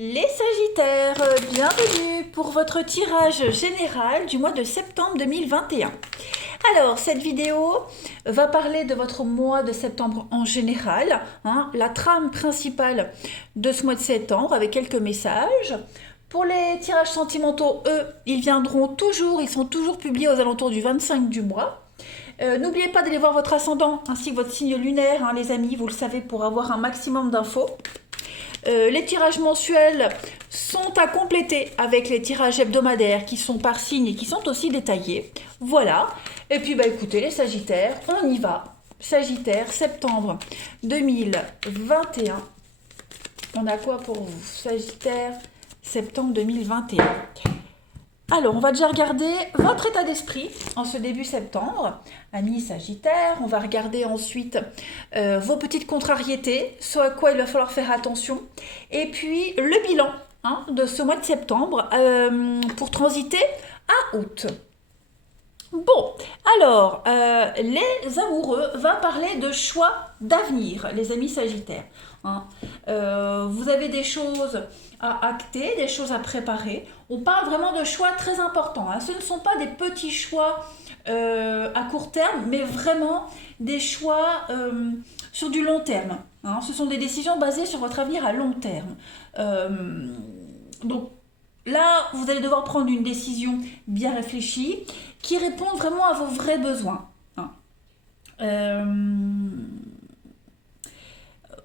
Les Sagittaires, bienvenue pour votre tirage général du mois de septembre 2021. Alors, cette vidéo va parler de votre mois de septembre en général, la trame principale de ce mois de septembre avec quelques messages. Pour les tirages sentimentaux, eux, ils sont toujours publiés aux alentours du 25 du mois. N'oubliez pas d'aller voir votre ascendant ainsi que votre signe lunaire, les amis, vous le savez, pour avoir un maximum d'infos. Les tirages mensuels sont à compléter avec les tirages hebdomadaires qui sont par signe et qui sont aussi détaillés. Voilà. Et puis écoutez les Sagittaires, on y va. Sagittaire, septembre 2021. On a quoi pour vous? Sagittaire, septembre 2021. Alors, on va déjà regarder votre état d'esprit en ce début septembre, amis Sagittaire. On va regarder ensuite vos petites contrariétés, ce à quoi il va falloir faire attention. Et puis, le bilan de ce mois de septembre pour transiter à août. Bon, alors, les amoureux va parler de choix d'avenir, les amis Sagittaires. Vous avez des choses à acter, des choses à préparer. On parle vraiment de choix très importants. Ce ne sont pas des petits choix à court terme, mais vraiment des choix sur du long terme. Ce sont des décisions basées sur votre avenir à long terme. Donc là, vous allez devoir prendre une décision bien réfléchie qui répond vraiment à vos vrais besoins.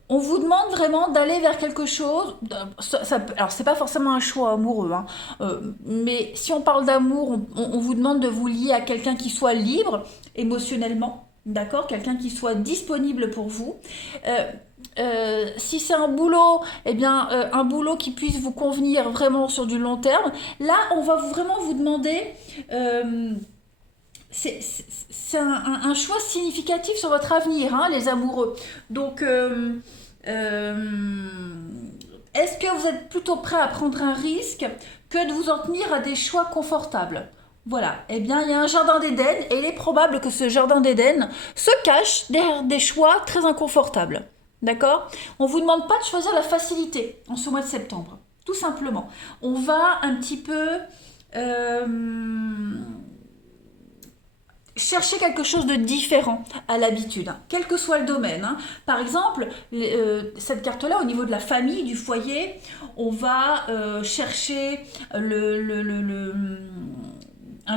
On vous demande vraiment d'aller vers quelque chose. Alors, c'est pas forcément un choix amoureux, mais si on parle d'amour, on vous demande de vous lier à quelqu'un qui soit libre émotionnellement, d'accord? Quelqu'un qui soit disponible pour vous. Si c'est un boulot, un boulot qui puisse vous convenir vraiment sur du long terme, là, on va vraiment vous demander. C'est un choix significatif sur votre avenir, les amoureux. Donc, est-ce que vous êtes plutôt prêt à prendre un risque que de vous en tenir à des choix confortables? Voilà, il y a un jardin d'Éden et il est probable que ce jardin d'Éden se cache derrière des choix très inconfortables. D'accord? On ne vous demande pas de choisir la facilité en ce mois de septembre, tout simplement. On va un petit peu chercher quelque chose de différent à l'habitude, quel que soit le domaine. Par exemple, cette carte-là, au niveau de la famille, du foyer, on va chercher le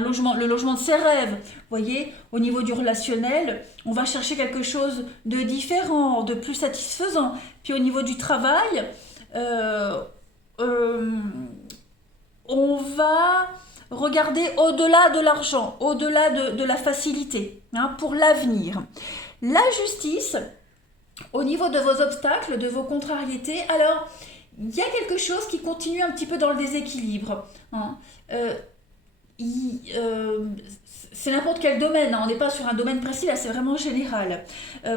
logement de ses rêves. Vous voyez, au niveau du relationnel, on va chercher quelque chose de différent, de plus satisfaisant. Puis au niveau du travail, on va regarder au-delà de l'argent, au-delà de la facilité, pour l'avenir. La justice, au niveau de vos obstacles, de vos contrariétés, alors, il y a quelque chose qui continue un petit peu dans le déséquilibre. C'est n'importe quel domaine, on n'est pas sur un domaine précis, là c'est vraiment général.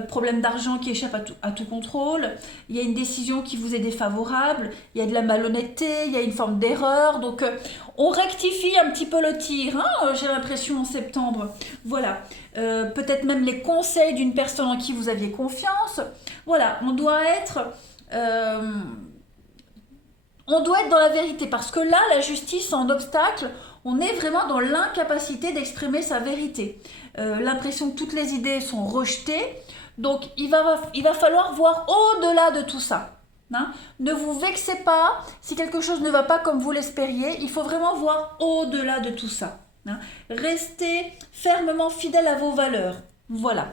Problème d'argent qui échappe à tout contrôle, il y a une décision qui vous est défavorable, il y a de la malhonnêteté, il y a une forme d'erreur, donc on rectifie un petit peu le tir, j'ai l'impression en septembre. Voilà, peut-être même les conseils d'une personne en qui vous aviez confiance. Voilà, on doit être dans la vérité, parce que là, la justice en obstacle, on est vraiment dans l'incapacité d'exprimer sa vérité. L'impression que toutes les idées sont rejetées, donc il va falloir voir au-delà de tout ça. Ne vous vexez pas si quelque chose ne va pas comme vous l'espériez, il faut vraiment voir au-delà de tout ça. Restez fermement fidèle à vos valeurs. Voilà.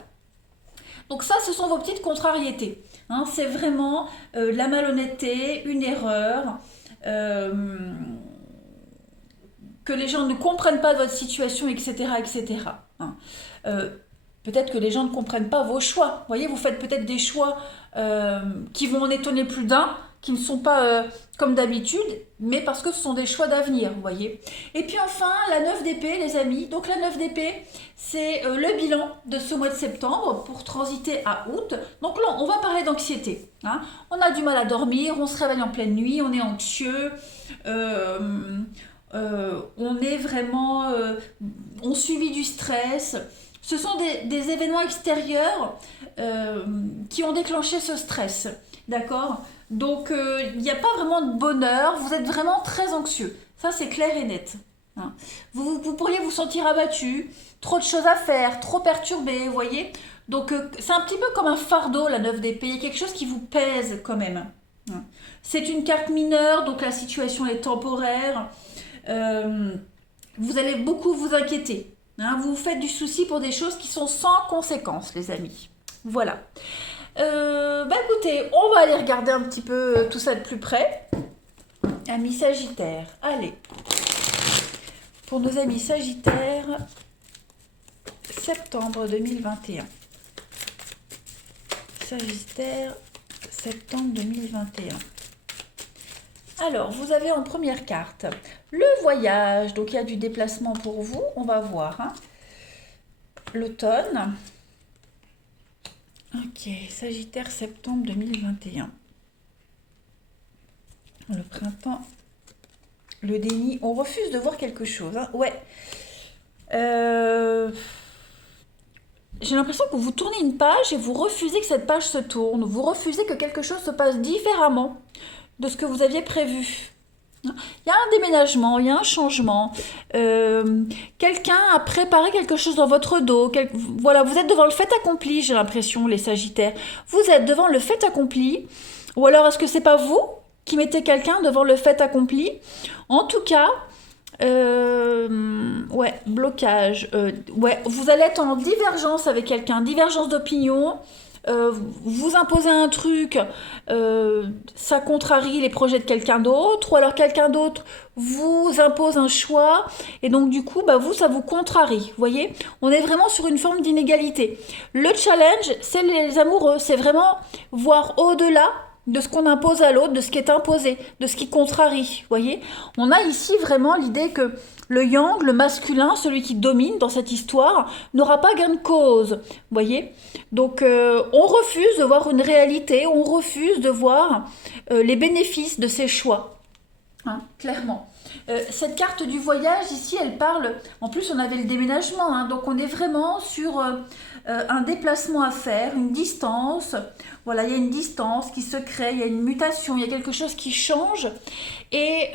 Donc ça, ce sont vos petites contrariétés. C'est vraiment la malhonnêteté, une erreur, que les gens ne comprennent pas votre situation, etc. etc. Peut-être que les gens ne comprennent pas vos choix. Vous voyez, vous faites peut-être des choix qui vont en étonner plus d'un, qui ne sont pas comme d'habitude, mais parce que ce sont des choix d'avenir, vous voyez. Et puis enfin, la 9 d'épée, les amis. Donc la 9 d'épée, c'est le bilan de ce mois de septembre pour transiter à août. Donc là, on va parler d'anxiété. On a du mal à dormir, on se réveille en pleine nuit, on est anxieux, on est vraiment... on subit du stress. Ce sont des événements extérieurs qui ont déclenché ce stress. D'accord? Donc, il n'y a pas vraiment de bonheur, vous êtes vraiment très anxieux. Ça, c'est clair et net. Hein. Vous pourriez vous sentir abattu, trop de choses à faire, trop perturbé, vous voyez? Donc, c'est un petit peu comme un fardeau, la 9 d'épée. Il y a quelque chose qui vous pèse quand même. Hein. C'est une carte mineure, donc la situation est temporaire. Vous allez beaucoup vous inquiéter. Hein. Vous vous faites du souci pour des choses qui sont sans conséquence, les amis. Voilà. Écoutez, on va aller regarder un petit peu tout ça de plus près. Amis Sagittaires, allez. Pour nos amis Sagittaires, septembre 2021. Sagittaire, septembre 2021. Alors, vous avez en première carte le voyage. Donc, il y a du déplacement pour vous. On va voir. Hein. L'automne. Ok, Sagittaire, septembre 2021. Le printemps. Le déni. On refuse de voir quelque chose. Hein. Ouais. J'ai l'impression que vous tournez une page et vous refusez que cette page se tourne. Vous refusez que quelque chose se passe différemment de ce que vous aviez prévu. Il y a un déménagement, il y a un changement. Quelqu'un a préparé quelque chose dans votre dos. Voilà, vous êtes devant le fait accompli, j'ai l'impression, les Sagittaires. Vous êtes devant le fait accompli. Ou alors, est-ce que c'est pas vous qui mettez quelqu'un devant le fait accompli? En tout cas, ouais, blocage. Ouais, vous allez être en divergence avec quelqu'un, divergence d'opinion. Vous imposez un truc, ça contrarie les projets de quelqu'un d'autre, ou alors quelqu'un d'autre vous impose un choix, et donc du coup, vous, ça vous contrarie, vous voyez? On est vraiment sur une forme d'inégalité. Le challenge, c'est les amoureux, c'est vraiment voir au-delà de ce qu'on impose à l'autre, de ce qui est imposé, de ce qui contrarie, vous voyez? On a ici vraiment l'idée que le yang, le masculin, celui qui domine dans cette histoire, n'aura pas gain de cause, vous voyez? Donc on refuse de voir une réalité, on refuse de voir les bénéfices de ces choix, hein, clairement. Cette carte du voyage ici, elle parle, en plus on avait le déménagement, hein, donc on est vraiment sur un déplacement à faire, une distance, voilà, il y a une distance qui se crée, il y a une mutation, il y a quelque chose qui change, et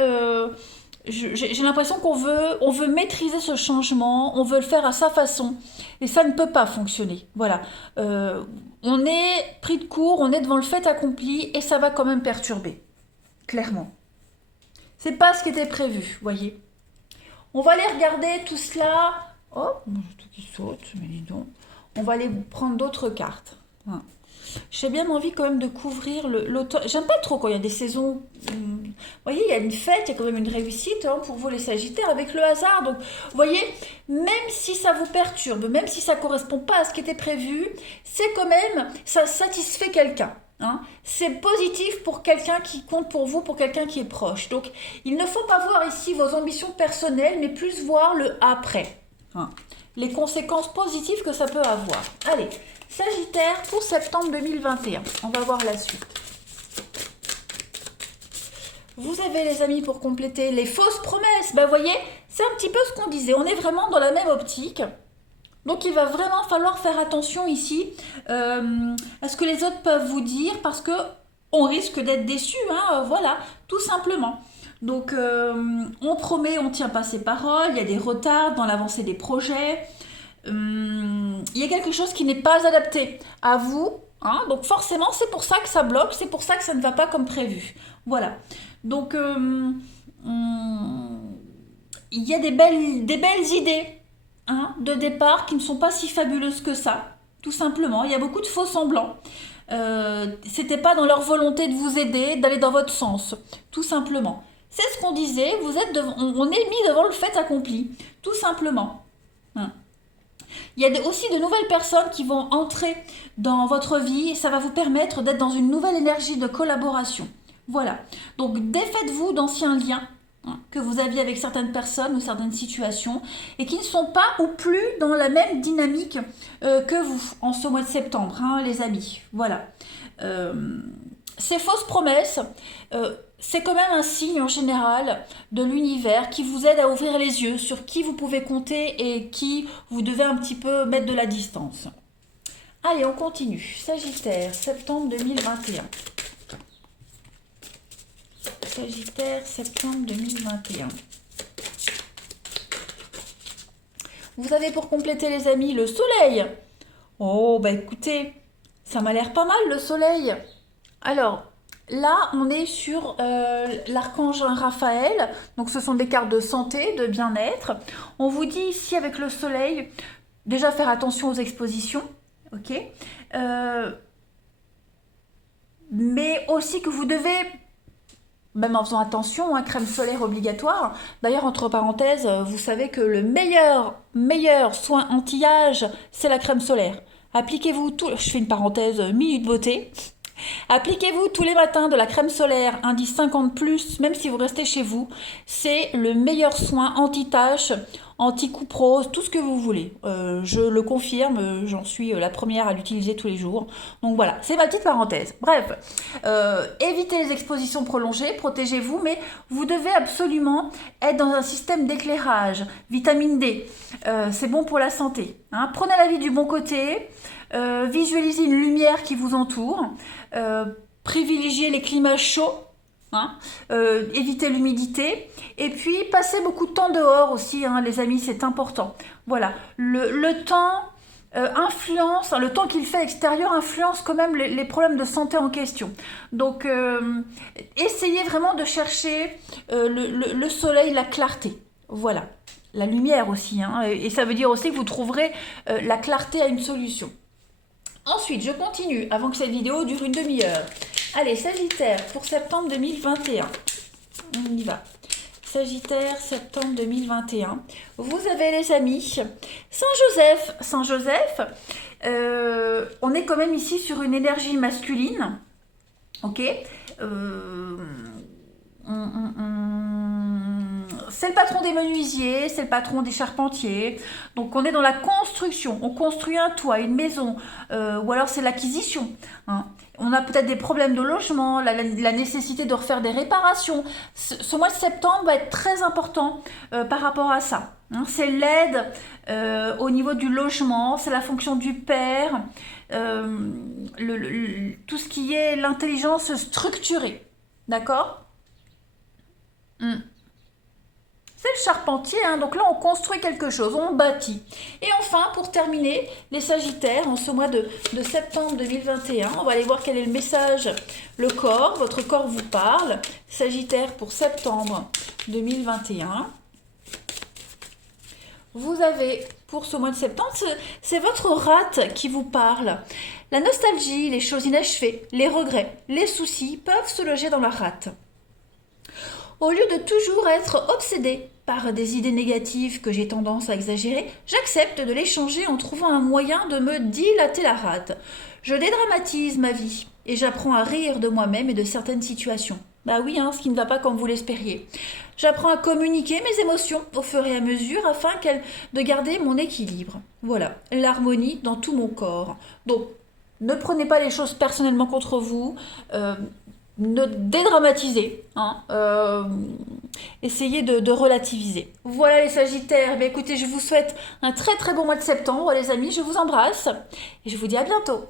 j'ai l'impression qu'on veut maîtriser ce changement, on veut le faire à sa façon, et ça ne peut pas fonctionner. Voilà, on est pris de court, on est devant le fait accompli, et ça va quand même perturber, clairement. C'est pas ce qui était prévu, voyez. On va aller regarder tout cela. Oh, tout qui saute, mais dis donc. On va aller prendre d'autres cartes. Voilà. J'ai bien envie quand même de couvrir l'automne. J'aime pas trop quand il y a des saisons. Vous voyez, il y a une fête, il y a quand même une réussite hein, pour vous les Sagittaires avec le hasard. Donc, vous voyez, même si ça vous perturbe, même si ça correspond pas à ce qui était prévu, c'est quand même, ça satisfait quelqu'un. Hein. C'est positif pour quelqu'un qui compte pour vous, pour quelqu'un qui est proche. Donc, il ne faut pas voir ici vos ambitions personnelles, mais plus voir le après. Hein. Les conséquences positives que ça peut avoir. Allez, Sagittaire pour septembre 2021. On va voir la suite. Vous avez les amis pour compléter les fausses promesses. Vous voyez, c'est un petit peu ce qu'on disait. On est vraiment dans la même optique. Donc il va vraiment falloir faire attention ici à ce que les autres peuvent vous dire parce que on risque d'être déçus, hein, voilà, tout simplement. Donc on promet, on ne tient pas ses paroles, il y a des retards dans l'avancée des projets, il y a quelque chose qui n'est pas adapté à vous, hein, donc forcément c'est pour ça que ça bloque, c'est pour ça que ça ne va pas comme prévu. Voilà, donc il y a des belles idées. Hein, de départ qui ne sont pas si fabuleuses que ça, tout simplement. Il y a beaucoup de faux semblants. C'était pas dans leur volonté de vous aider, d'aller dans votre sens, tout simplement. C'est ce qu'on disait, on est mis devant le fait accompli, tout simplement. Hein. Il y a aussi de nouvelles personnes qui vont entrer dans votre vie et ça va vous permettre d'être dans une nouvelle énergie de collaboration. Voilà. Donc défaites-vous d'anciens liens que vous aviez avec certaines personnes ou certaines situations et qui ne sont pas ou plus dans la même dynamique que vous en ce mois de septembre, hein, les amis. Voilà. Ces fausses promesses, c'est quand même un signe en général de l'univers qui vous aide à ouvrir les yeux sur qui vous pouvez compter et qui vous devez un petit peu mettre de la distance. Allez, on continue. Sagittaire, septembre 2021. Sagittaire, septembre 2021. Vous avez pour compléter les amis le soleil. Oh, bah écoutez, ça m'a l'air pas mal le soleil. Alors, là, on est sur l'archange Raphaël. Donc, ce sont des cartes de santé, de bien-être. On vous dit ici avec le soleil, déjà faire attention aux expositions. Ok, mais aussi que vous devez, même en faisant attention, hein, crème solaire obligatoire. D'ailleurs, entre parenthèses, vous savez que le meilleur soin anti-âge, c'est la crème solaire. Appliquez-vous tout, je fais une parenthèse, minute beauté. Appliquez-vous tous les matins de la crème solaire, indice 50+, même si vous restez chez vous. C'est le meilleur soin anti-tache, anti-coupe rose, tout ce que vous voulez. Je le confirme, j'en suis la première à l'utiliser tous les jours. Donc voilà, c'est ma petite parenthèse. Bref, évitez les expositions prolongées, protégez-vous, mais vous devez absolument être dans un système d'éclairage. Vitamine D, c'est bon pour la santé. Hein. Prenez la vie du bon côté. Visualisez une lumière qui vous entoure, privilégiez les climats chauds, hein, évitez l'humidité, et puis passez beaucoup de temps dehors aussi, hein, les amis, c'est important. Voilà, le temps influence, le temps qu'il fait à l'extérieur influence quand même les problèmes de santé en question. Donc, essayez vraiment de chercher le soleil, la clarté, voilà. La lumière aussi, hein, et ça veut dire aussi que vous trouverez la clarté à une solution. Ensuite, je continue avant que cette vidéo dure une demi-heure. Allez, Sagittaire pour septembre 2021. On y va. Sagittaire, septembre 2021. Vous avez les amis Saint-Joseph. Saint-Joseph, on est quand même ici sur une énergie masculine. Ok, c'est le patron des menuisiers, c'est le patron des charpentiers. Donc on est dans la construction, on construit un toit, une maison, ou alors c'est l'acquisition. Hein. On a peut-être des problèmes de logement, la nécessité de refaire des réparations. Ce mois de septembre va être très important par rapport à ça. Hein. C'est l'aide au niveau du logement, c'est la fonction du père, tout ce qui est l'intelligence structurée. D'accord ? C'est le charpentier, hein, donc là on construit quelque chose, on bâtit. Et enfin, pour terminer, les Sagittaires, en ce mois de septembre 2021, on va aller voir quel est le message. Le corps, votre corps vous parle. Sagittaire pour septembre 2021. Vous avez, pour ce mois de septembre, c'est votre rate qui vous parle. La nostalgie, les choses inachevées, les regrets, les soucis peuvent se loger dans la rate. Au lieu de toujours être obsédé par des idées négatives que j'ai tendance à exagérer, j'accepte de les changer en trouvant un moyen de me dilater la rate. Je dédramatise ma vie et j'apprends à rire de moi-même et de certaines situations. Bah oui, hein, ce qui ne va pas comme vous l'espériez. J'apprends à communiquer mes émotions au fur et à mesure afin de garder mon équilibre. Voilà, l'harmonie dans tout mon corps. Donc, ne prenez pas les choses personnellement contre vous. Ne dédramatisez, hein, essayez de relativiser. Voilà les Sagittaires, écoutez, je vous souhaite un très très bon mois de septembre les amis, je vous embrasse et je vous dis à bientôt.